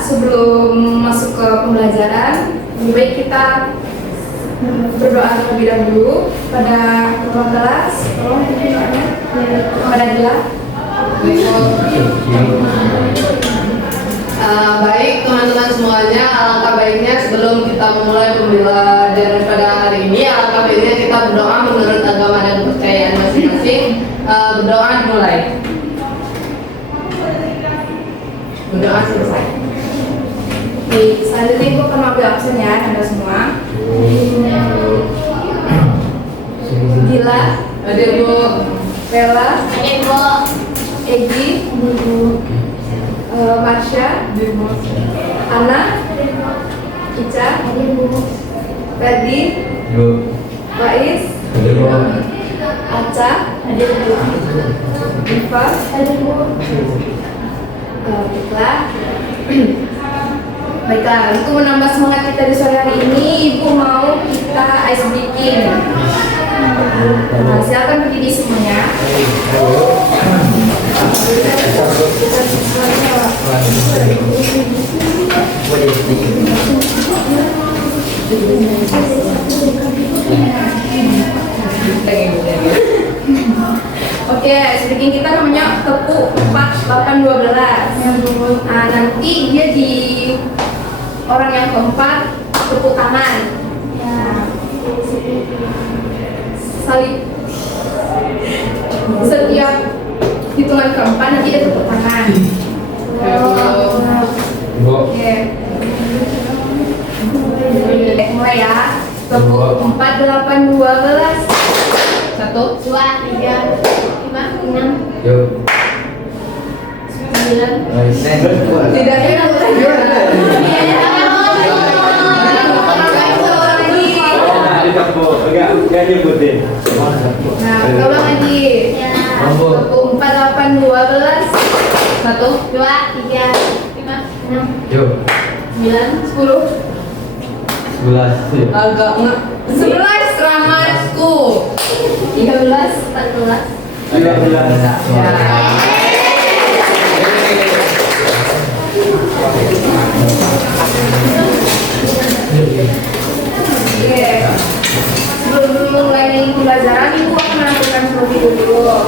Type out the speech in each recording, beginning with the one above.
sebelum masuk ke pembelajaran, lebih baik kita berdoa terlebih dahulu pada ketua kelas. Tolong doanya kepada Dila. Baik teman-teman semuanya, alangkah baiknya sebelum kita memulai pembelajaran pada hari ini, alangkah baiknya kita berdoa menurut agama dan kepercayaan masing-masing. Berdoa dimulai. Berdoa selesai. Oke, selanjutnya Ibu akan mengambil absen ya Anda semua. Dila, Ada Bu. Bella, Ada Bu. Egi, Marsha, Ana, Ica, Ferdi, Faiz, Aca, Diva, baiklah. Baiklah, untuk menambah semangat kita di sore hari ini, Ibu mau kita ice breaking. Nah, silakan berdiri semuanya. Oke, ice breaking kita namanya tepuk 4-8-12. Nah, nanti dia di orang yang keempat tepuk tangan. Salib. Setiap hitungan keempat nanti dia tepuk tangan. Oke. Mulai ya. Tepuk 4-8-12. 1, 2, 3, 5, 6, 9. Tidak enak lagi. Nah, ulang lagi. Tepuk 4-8-12. 1, 2, 3, 5, 6, 9, 10. agak nggak. 11 ramasku. 13, 14. Oke. Sebelum mulai pembelajaran, Ibu akan menampilkan terlebih dulu.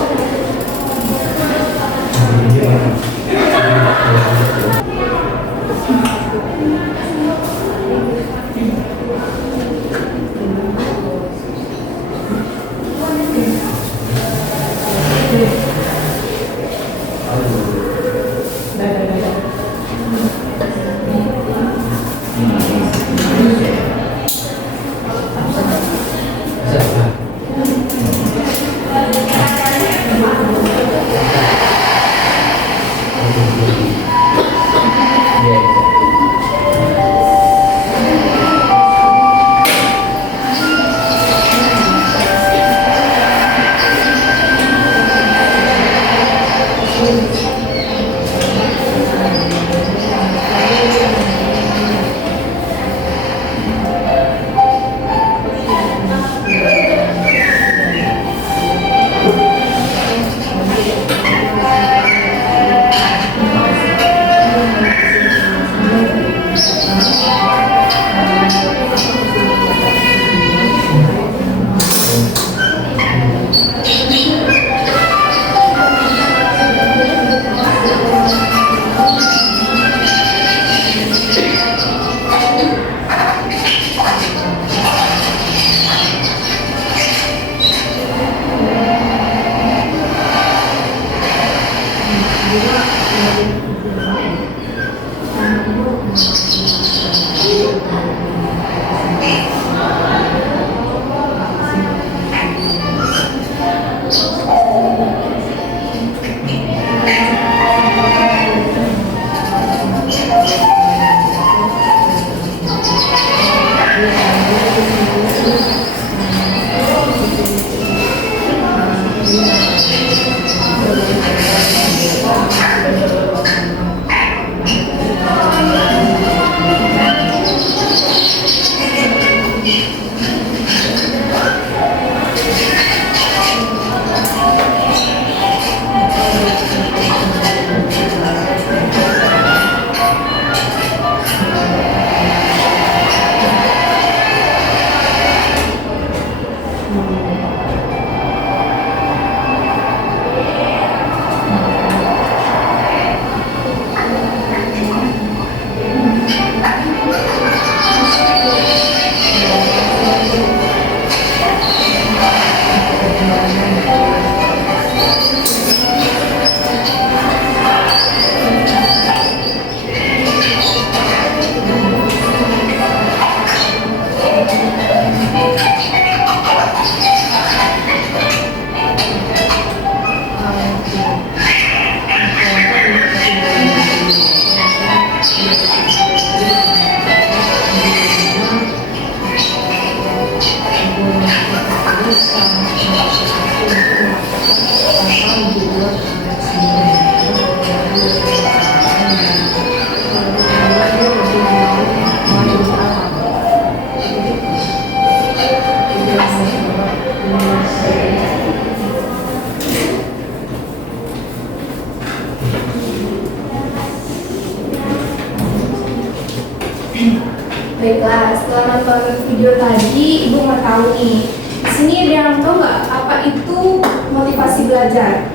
Baiklah, setelah nonton video tadi, Ibu mau tahu nih. Di sini ada yang tahu nggak apa itu motivasi belajar?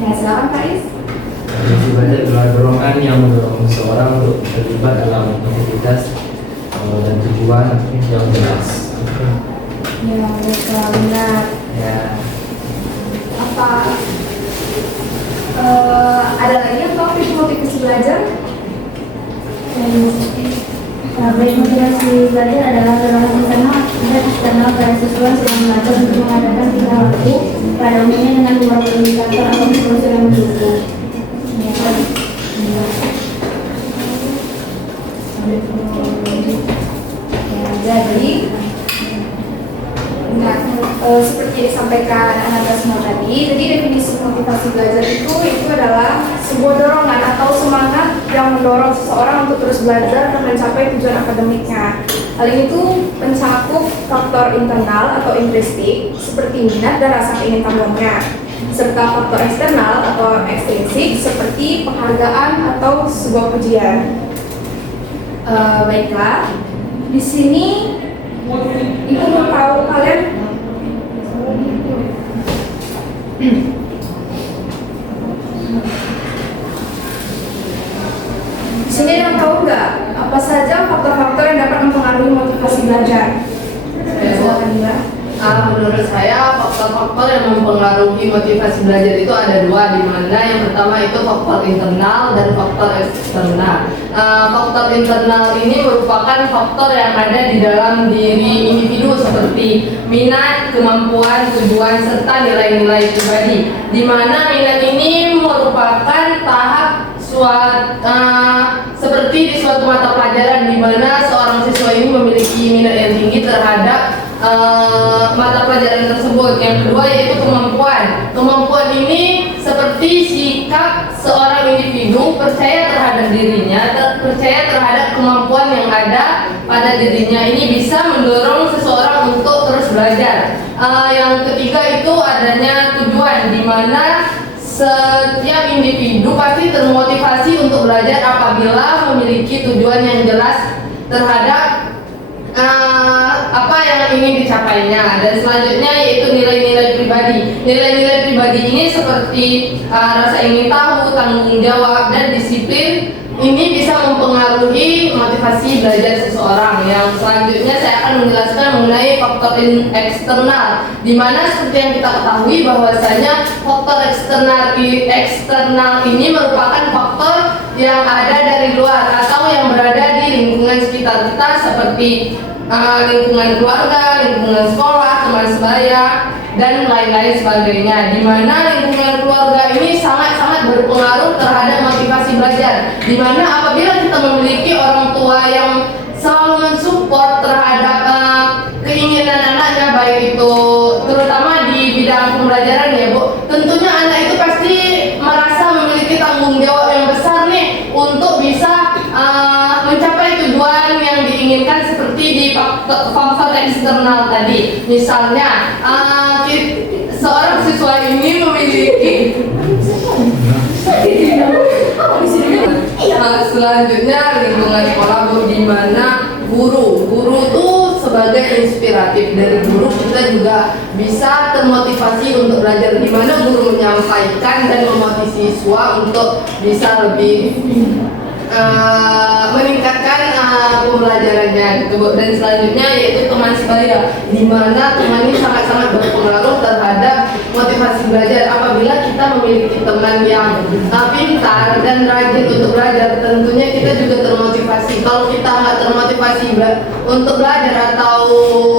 Ya, silakan Kak Is. Motivasi belajar adalah dorongan yang mendorong seseorang untuk terlibat dalam aktivitas dan tujuan yang jelas. Ya, baiklah, benar. Ya, Apa ada lagi yang tahu itu motivasi belajar? Baik, motivasi belajar adalah dorongan internal dan eksternal pada siswa yang sedang belajar untuk mengadakan tingkah laku pada umumnya dengan beberapa indikator atau unsur yang mendukung. Ya, jadi seperti yang disampaikan anak semua tadi, jadi definisi motivasi belajar itu adalah sebuah dorongan atau semangat yang mendorong seseorang untuk terus belajar dan mencapai tujuan akademiknya. Hal itu mencakup faktor internal atau intrinsik seperti minat dan rasa ingin tahunya, serta faktor eksternal atau ekstrinsik seperti penghargaan atau sebuah pujian. Baiklah, di sini Ibu mau tahu kalian di sini yang tahu nggak apa saja faktor-faktor yang dapat mempengaruhi motivasi belajar? Silakan Dila. Menurut saya faktor-faktor yang mempengaruhi motivasi belajar itu ada dua, di mana yang pertama itu faktor internal dan faktor eksternal. Faktor internal ini merupakan faktor yang ada di dalam diri individu seperti minat, kemampuan, tujuan serta nilai-nilai pribadi. Di mana minat ini merupakan tahap seperti di suatu mata pelajaran di mana seorang siswa ini memiliki minat yang tinggi terhadap mata pelajaran tersebut. Yang kedua yaitu kemampuan. Kemampuan ini seperti sikap seorang individu percaya terhadap dirinya, percaya terhadap kemampuan yang ada pada dirinya. Ini bisa mendorong seseorang untuk terus belajar. Yang ketiga itu adanya tujuan, di mana setiap individu pasti termotivasi untuk belajar apabila memiliki tujuan yang jelas terhadap apa yang ingin dicapainya. Dan selanjutnya yaitu nilai-nilai pribadi. Nilai-nilai pribadi ini seperti rasa ingin tahu, tanggung jawab, dan disiplin. Ini bisa mempengaruhi motivasi belajar seseorang. Yang selanjutnya saya akan menjelaskan mengenai faktor eksternal, di mana seperti yang kita ketahui bahwasanya faktor eksternal ini merupakan faktor yang ada dari luar atau yang berada di lingkungan sekitar kita seperti lingkungan keluarga, lingkungan sekolah, teman sebaya, dan lain-lain sebagainya. Di mana lingkungan keluarga ini sangat-sangat berpengaruh terhadap motivasi belajar. Di mana apabila kita memiliki orang tua yang selalu mensupport terhadap keinginan anaknya, baik itu terutama di bidang pembelajaran ya Bu, tentunya anak itu pasti merasa memiliki tanggung jawab yang besar nih untuk bisa mencapai tujuan yang diinginkan seperti di faktor eksternal tadi. Misalnya seorang siswa ini memiliki selanjutnya lingkungan sekolah Bu, di mana guru tuh sebagai inspiratif. Dari guru kita juga bisa termotivasi untuk belajar, di mana guru menyampaikan dan memotivasi siswa untuk bisa lebih meningkatkan pembelajarannya gitu Bu. Dan selanjutnya yaitu teman sebaya, di mana teman ini sangat-sangat berpengaruh terhadap motivasi belajar. Apabila kita memiliki teman yang pintar dan rajin untuk belajar, tentunya kita juga termotivasi. Kalau kita nggak termotivasi untuk belajar atau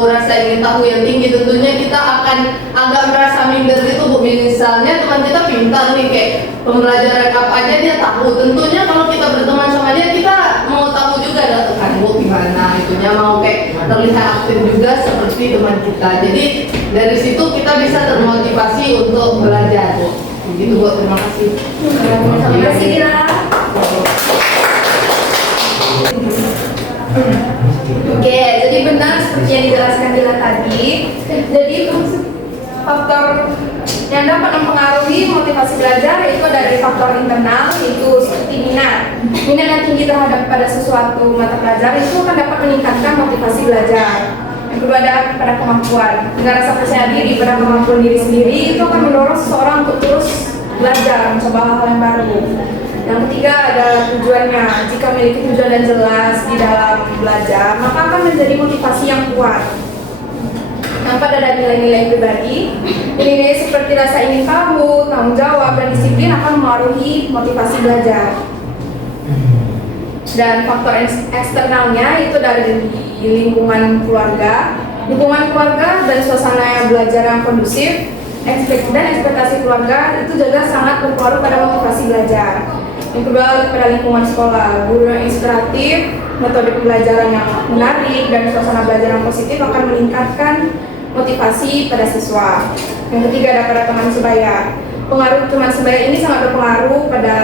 rasa ingin tahu yang tinggi, tentunya kita akan agak merasa minder gitu Bu. Misalnya teman kita pintar nih, kayak pembelajaran apa aja dia tahu, tentunya kalau kita berteman sama dia, kita mau tahu juga kan Bu gimana itunya, mau kayak terlihat aktif juga seperti teman kita. Jadi dari situ kita bisa termotivasi untuk belajar Bu. Begitu Bu, terima kasih. Terima kasih Dila. Oke, jadi benar seperti yang dijelaskan Dila tadi. Jadi faktor Yang dapat mempengaruhi motivasi belajar yaitu dari faktor internal, yaitu seperti minat. Minat yang tinggi terhadap pada sesuatu mata pelajaran itu akan dapat meningkatkan motivasi belajar. Yang kedua ada pada kemampuan. Dengan rasa percaya diri pada kemampuan diri sendiri itu akan mendorong seseorang untuk terus belajar, mencoba hal-hal yang baru. Yang ketiga ada tujuannya. Jika memiliki tujuan dan jelas di dalam belajar, maka akan menjadi motivasi yang kuat. Yang keempat ada nilai-nilai pribadi. Nilai-nilai seperti rasa ingin tahu, tanggung jawab, dan disiplin akan mempengaruhi motivasi belajar. Dan faktor eksternalnya itu dari lingkungan keluarga. Lingkungan keluarga dan suasana belajar yang kondusif, dan ekspektasi keluarga itu juga sangat berpengaruh pada motivasi belajar. Yang kedua pada lingkungan sekolah, guru yang inspiratif, metode pembelajaran yang menarik, dan suasana belajar yang positif akan meningkatkan motivasi pada siswa. Yang ketiga ada pada teman sebaya. Pengaruh teman sebaya ini sangat berpengaruh pada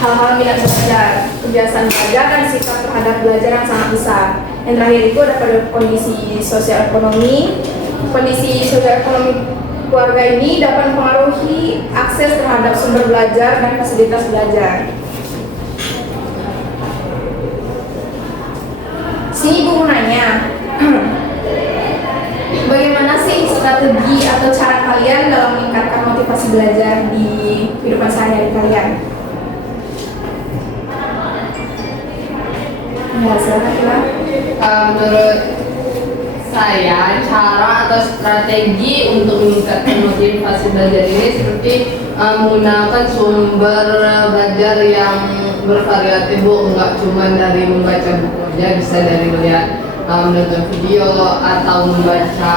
hal-hal minat belajar, kebiasaan belajar, dan sikap terhadap belajar yang sangat besar. Yang terakhir itu ada pada kondisi sosial ekonomi. Kondisi sosial ekonomi keluarga ini dapat mempengaruhi akses terhadap sumber belajar dan fasilitas belajar. Sini guru nanya, bagaimana sih strategi atau cara kalian dalam meningkatkan motivasi belajar di kehidupan sehari-hari kalian? Ya, silakan. Menurut saya, cara atau strategi untuk meningkatkan motivasi belajar ini seperti menggunakan sumber belajar yang bervariatif, Bu. Enggak cuma dari membaca buku aja, bisa dari melihat menonton video atau membaca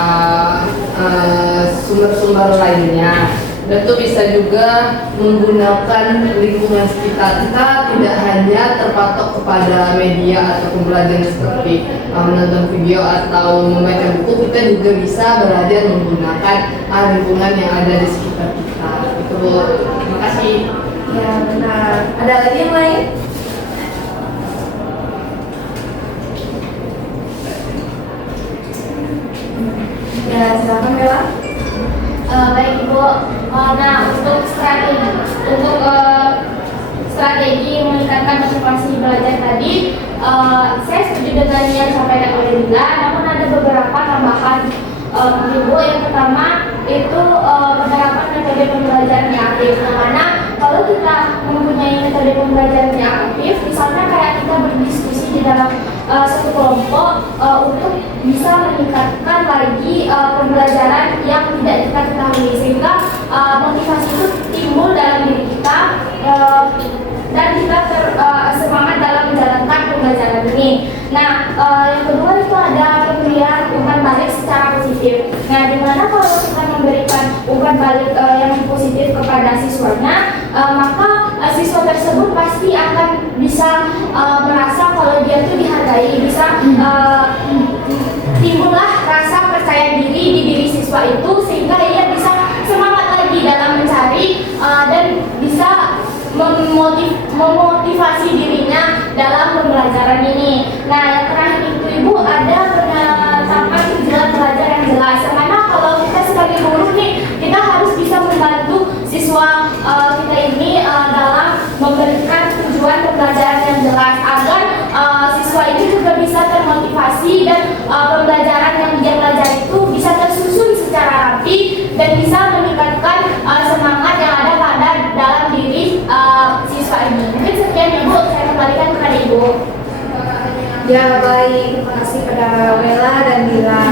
sumber-sumber lainnya. Dan itu bisa juga menggunakan lingkungan sekitar kita, tidak hanya terpatok kepada media atau pembelajaran seperti menonton video atau membaca buku. Kita juga bisa belajar menggunakan lingkungan yang ada di sekitar kita. Itu, Bu. Terima kasih. Ya, benar. Ada lagi yang lain? Ya, silakan Bella. Baik Ibu. Nah, untuk strategi meningkatkan motivasi belajar tadi, saya setuju dengan yang disampaikan oleh Lila. Namun ada beberapa tambahan Ibu. Yang pertama itu penerapan metode pembelajaran yang aktif. Yang mana kalau kita mempunyai metode pembelajaran yang aktif, misalnya kayak kita berdiskusi di dalam satu kelompok untuk bisa meningkatkan lagi pembelajaran yang tidak kita ketahui, sehingga motivasi itu timbul dalam diri kita dan kita semangat dalam menjalankan pembelajaran ini. Nah, yang kedua itu ada pemberian umpan balik secara positif. Nah, dimana kalau kita memberikan umpan balik yang positif kepada siswanya, maka siswa tersebut pasti akan bisa merasa kalau dia itu dihargai, bisa timbullah rasa percaya diri di diri siswa itu, sehingga ia bisa semangat lagi dalam mencari dan bisa memotivasi dirinya dalam pembelajaran ini. Nah, yang terakhir itu Ibu ada penetapan tujuan belajar yang jelas. Karena kalau kita sebagai guru nih, kita harus bisa membantu siswa kita ini dalam memberikan tujuan pembelajaran yang jelas agar siswa ini juga bisa termotivasi dan pembelajaran yang dia pelajari itu bisa tersusun secara rapi dan bisa meningkatkan semangat yang ada pada dalam diri siswa ini. Mungkin sekian Ibu, saya kembalikan kepada Ibu. Ya, baik. Terima kasih pada Wela dan Dila.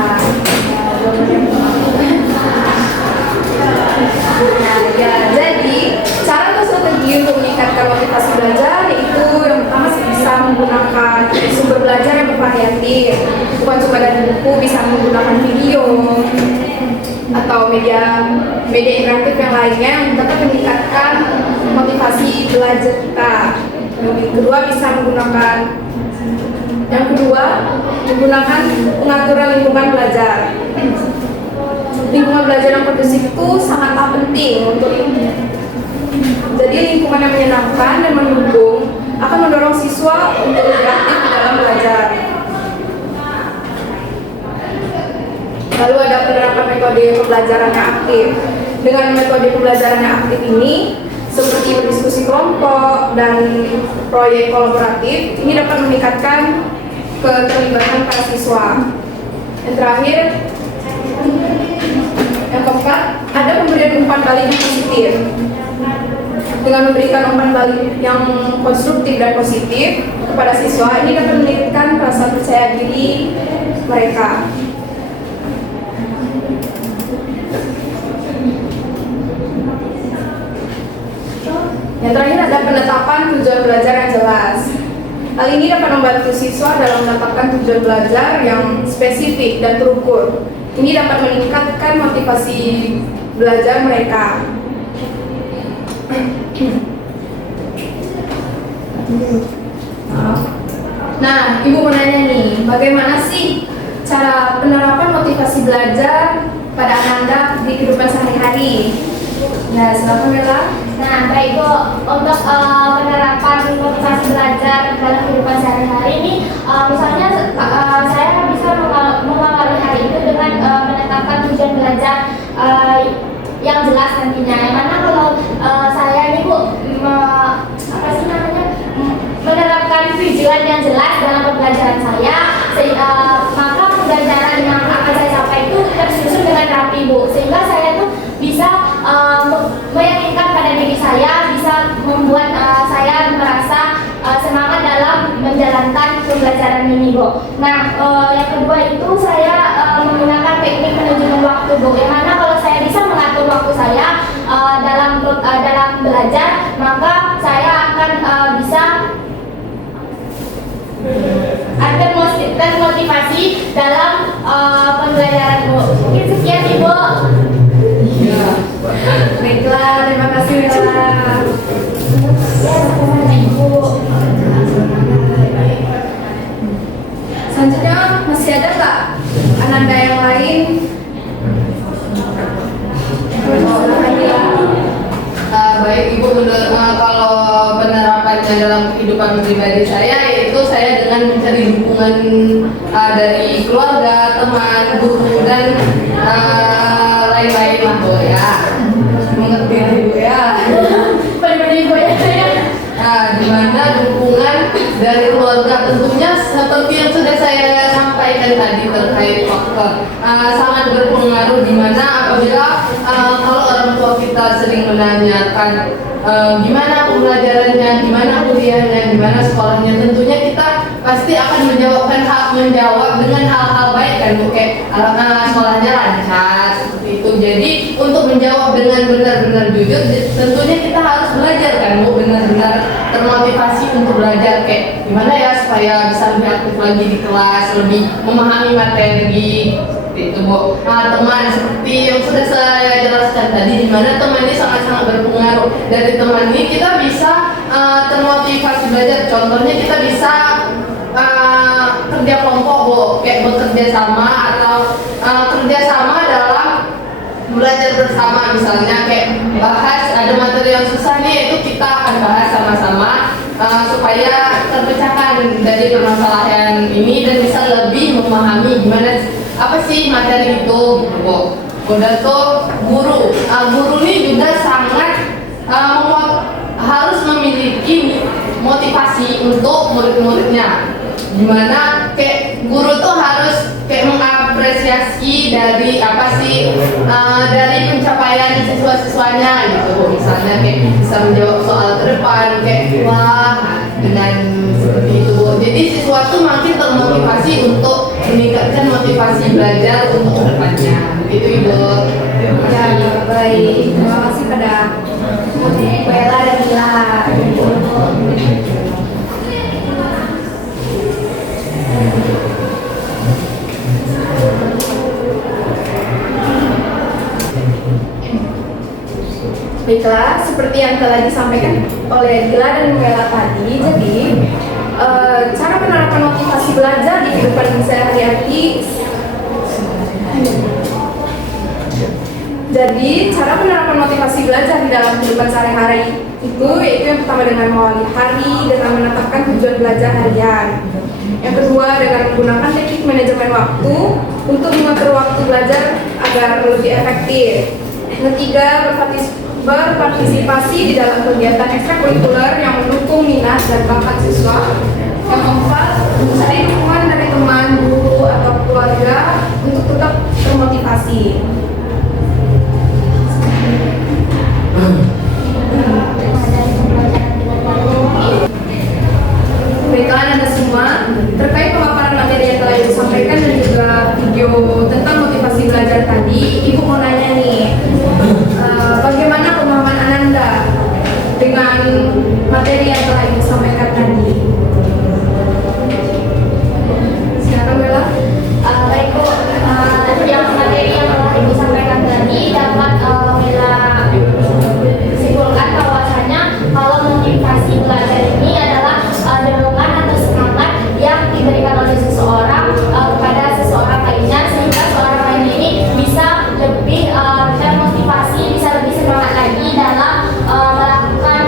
Ya, jadi cara atau strategi untuk meningkatkan motivasi belajar itu yang pertama bisa menggunakan sumber belajar yang bervariatif, bukan cuma dari buku, bisa menggunakan video atau media interaktif yang lainnya yang dapat meningkatkan motivasi belajar kita. Yang kedua menggunakan pengaturan lingkungan belajar. Lingkungan belajar yang kondusif itu sangatlah penting untuk jadi lingkungan yang menyenangkan dan mendukung akan mendorong siswa untuk lebih aktif di dalam belajar. Lalu ada penerapan metode pembelajaran yang aktif. Dengan metode pembelajaran yang aktif ini, seperti berdiskusi kelompok dan proyek kolaboratif, ini dapat meningkatkan keterlibatan para siswa. Yang terakhir, yang keempat, ada pemberian umpan balik yang positif. Dengan memberikan umpan balik yang konstruktif dan positif kepada siswa, ini dapat meningkatkan rasa percaya diri mereka. Yang terakhir ada penetapan tujuan belajar yang jelas. Hal ini dapat membantu siswa dalam mendapatkan tujuan belajar yang spesifik dan terukur. Ini dapat meningkatkan motivasi belajar mereka. Nah, Ibu mau nanya nih, bagaimana sih cara penerapan motivasi belajar pada Ananda di kehidupan sehari-hari? Ya, silakan Bella. Nah, baik Bu, untuk penerapan motivasi belajar dalam kehidupan sehari-hari ini, misalnya saya bisa mengawali hari itu dengan menetapkan tujuan belajar yang jelas nantinya. Yang mana kalau saya ini Bu, menerapkan tujuan yang jelas dalam pembelajaran saya, maka pembelajaran yang akan saya capai itu tersusun dengan rapi Bu, sehingga saya tuh bisa meyakinkan pada diri saya, bisa membuat saya merasa semangat dalam menjalankan pembelajaran ini Bu. Nah, yang kedua itu saya menggunakan teknik manajemen waktu Bu, yang mana kalau saya bisa mengatur waktu saya dalam belajar, maka saya akan bisa ada termotivasi dalam pembelajaran Bu. Mungkin sekian Ibu. Ya. Baiklah, terima kasih Bella. Ibu. Selanjutnya masih ada nggak Ananda yang lain? Baik Ibu, menurut kalau penerapannya dalam kehidupan pribadi saya, yaitu saya dengan mencari dukungan dari keluarga, teman, guru, dan lain-lain lah Bu ya. Mengerti lah Ibu ya. Benar-benar Ibu ya. Di mana dukungan dari keluarga tentunya seperti yang sudah saya sampaikan tadi terkait faktor sangat berpengaruh, di mana apabila kalau orang tua kita sering menanyakan gimana pembelajarannya, gimana kuliahnya, gimana sekolahnya, tentunya kita pasti akan menjawab dengan hal-hal baik kan Bu, kayak sekolahnya lancar seperti itu. Jadi untuk menjawab dengan benar-benar jujur, tentunya kita harus belajar kan Bu, benar-benar termotivasi untuk belajar kayak gimana ya supaya bisa lebih aktif lagi di kelas, lebih memahami materi itu Bu. Teman seperti yang sudah saya jelaskan tadi, di mana teman ini sangat-sangat berpengaruh. Dari teman ini kita bisa termotivasi belajar. Contohnya kita bisa kerja kelompok Bu, kayak bekerja sama atau kerja sama dalam belajar bersama, misalnya kayak bahas ada materi yang susah nih, itu kita akan bahas sama-sama supaya terpecahkan dari permasalahan ini dan bisa lebih memahami gimana apa sih materi itu Bu. Udah tuh guru ini juga sangat harus memiliki motivasi untuk murid-muridnya, dimana kayak guru tuh harus kayak mengapresiasi dari apa sih dari pencapaian siswa-siswanya gitu Bu. Misalnya kayak bisa menjawab soal ke depan kayak wah, dengan seperti itu Bu. Jadi siswa tuh makin termotivasi untuk meningkatkan motivasi belajar untuk kedepannya. Begitu Ibu. Ya, baik. Terima kasih pada Bella dan Mila. Baiklah, seperti yang telah disampaikan oleh Gila dan Bella tadi, jadi cara penerapan motivasi belajar di kehidupan sehari-hari. Jadi, cara penerapan motivasi belajar di dalam kehidupan sehari-hari itu yaitu yang pertama dengan mengawali hari dengan menetapkan tujuan belajar harian. Yang kedua dengan menggunakan teknik manajemen waktu untuk mengatur waktu belajar agar lebih efektif. Ketiga, berpartisipasi di dalam kegiatan ekstrakurikuler yang mendukung minat dan bakat siswa. Yang keempat, mencari dukungan dari teman, guru, atau keluarga untuk tetap termotivasi. Baiklah Anda semua, terkait pemaparan materi yang telah disampaikan dan juga video tentang motivasi belajar tadi, Ibu mau nanya nih, bagaimana pemahaman Ananda dengan materi yang telah Ibu sampaikan tadi? Silakan Bella. Baik Bu, yang materi yang telah Ibu sampaikan tadi dapat Bella simpulkan bahwasanya kalau motivasi belajar ini adalah dorongan atau semangat yang diberikan oleh seseorang kepada seseorang lainnya sehingga seorang lain ini bisa lebih termotivasi, bisa lebih semangat lagi dalam melakukan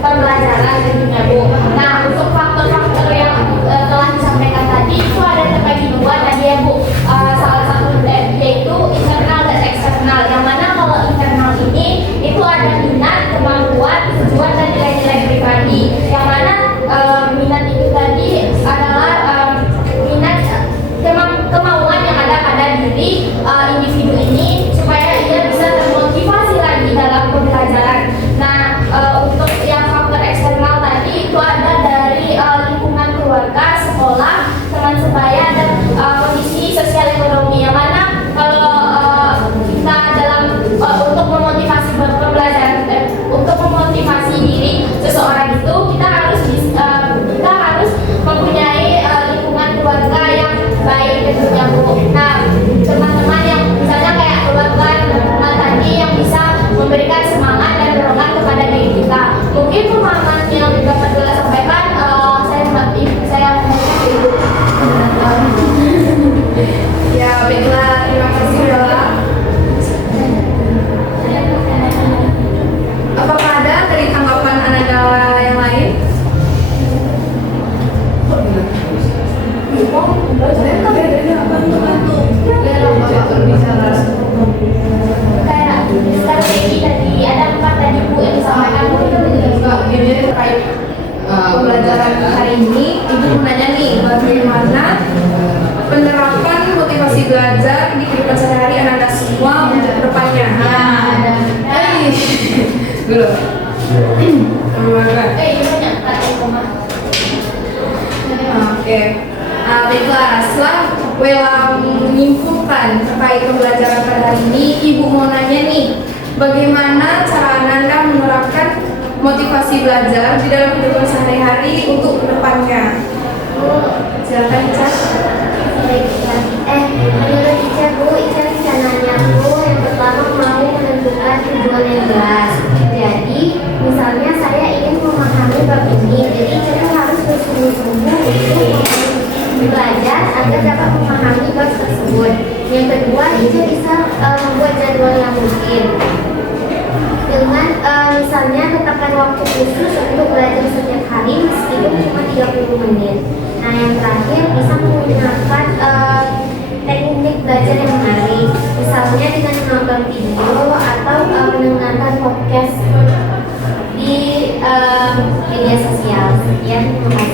pembelajaran tentunya Bu. Nah, untuk faktor-faktor yang telah disampaikan tadi itu ada terbagi dua tadi ya Bu. Salah satu yaitu internal dan eksternal. Yang mana kalau internal ini itu ada minat, kemampuan, tujuan dan nilai-nilai pribadi. Yang mana minat itu tadi adalah minat kemauan yang ada pada diri individu ini supaya ia bisa termotivasi lagi dalam pembelajaran. Nah, untuk yang faktor eksternal tadi itu ada dari lingkungan keluarga, sekolah, teman sebaya dan kondisi sosial ekonomi. Yang mana kalau kita dalam untuk memotivasi pembelajaran, untuk memotivasi diri seseorang itu kita harus mempunyai lingkungan keluarga yang baik tentunya Bu. Nah, teman-teman yang misalnya kayak keluarga teman tadi yang bisa memberikan semangat dan dorongan kepada diri kita. Mungkin pemahaman yang dapat Bella sampaikan saya Ibu. Ya, baiklah, terima kasih Bella. Apakah ada dari tanggapan Ananda yang lain? Kayak strategi tadi ada 4 tadi Bu yang disampaikan Bu. Ini terkait pembelajaran hari ini, Ibu mau nanya nih, bagaimana penerapan motivasi belajar di kehidupan sehari-hari Ananda semua untuk kedepannya? Dulu. Banyak kata koma. Oke. Baiklah, setelah Bella menyimpulkan terkait pembelajaran pada hari ini, Ibu mau nanya nih, bagaimana cara Ananda menerapkan motivasi belajar di dalam kehidupan sehari-hari untuk kedepannya? Silakan Ica. Menurut Ica Bu, Ica rencananya Bu yang pertama mau menentukan tujuan yang jelas. Jadi, misalnya saya ingin memahami bab ini, jadi Ica tuh harus bersungguh-sungguh untuk belajar agar dapat memahami bab tersebut. Yang kedua, Ica bisa membuat jadwal yang rutin dengan misalnya tetapkan waktu khusus untuk belajar setiap hari meskipun cuma 30 menit. Nah, yang terakhir bisa menggunakan teknik belajar yang menarik, misalnya dengan menonton video atau mendengarkan podcast di media sosial. Sekian, terima kasih.